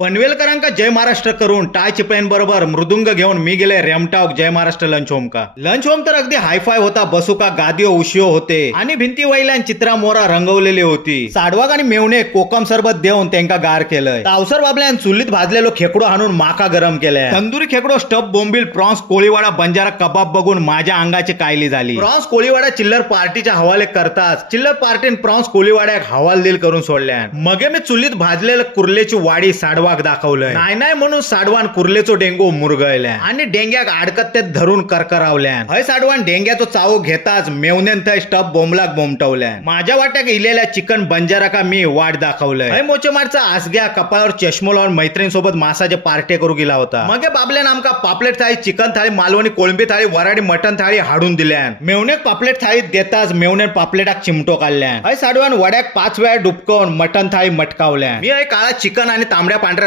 पनवेलकरांका जय महाराष्ट्र करून टाय चिपळेन बरोबर मृदुंग घेऊन मी गेले रेमटॉक जय महाराष्ट्र लंच होम का? लंच होम तर अगदी हायफाय होता बसुका गादिओ उशिओ होते. आणि भिंती वैल्यान चित्रा मोरा रंगवलेली होती. साडवाग आणि मेवणे कोकम सरबत देऊन त्यांका गार केलंय. तावसर बाबल्यान चुलीत भाजलेलो खेकडो हाणून माका गरम केलाय. तंदुरी खेकडो स्टफ बोंबील प्रॉन्स कोळीवाडा बंजारा कबाब बघून माझ्या अंगाची कायली झाली. प्रॉन्स कोळीवाडा चिल्लर पार्टीच्या हवाले करताच चिल्लर पार्टीन प्रॉन्स कोळीवाड्याक हवालदिल करून सोडल्यान. मगे मी चुलीत भाजलेलं कुर्लेची वाडी साडवा साडवाक दाखवलंय. नाही नाही म्हणून साडवान कुर्लेचो डेंगू मुरगळल्या आणि डेंग्याक अडकत ते धरून करकरावल्यान हय साडवान डेंग्याचो चावो घेताच मेवनेन थंय स्टफ बोंबलाक बोंबटवल्यान माझ्या वाट्याक इलेल्या चिकन बंजाराका मी वाट दाखवलंय. हय मोचेमारचा आसग्या कपाळावर चष्मो लावून मैत्रीण सोबत मासाचे पार्टे करू गेला होता. मगे बाबल्यान आमका पापलेट थाळी चिकन थाळी मालवणी कोळंबी थाळी वराडी मटन थाळी हाडून दिल्यान. मेवण्याक पापलेट थाळी देताच मेवण्यान पापलेटाक चिमटो काढल्यान. हय साडवान वड्याक पाच वेळा डुबकवून मटन थाळी मटकावल्यान. मी हय काळा चिकन आणि तांबड्या पांढऱ्या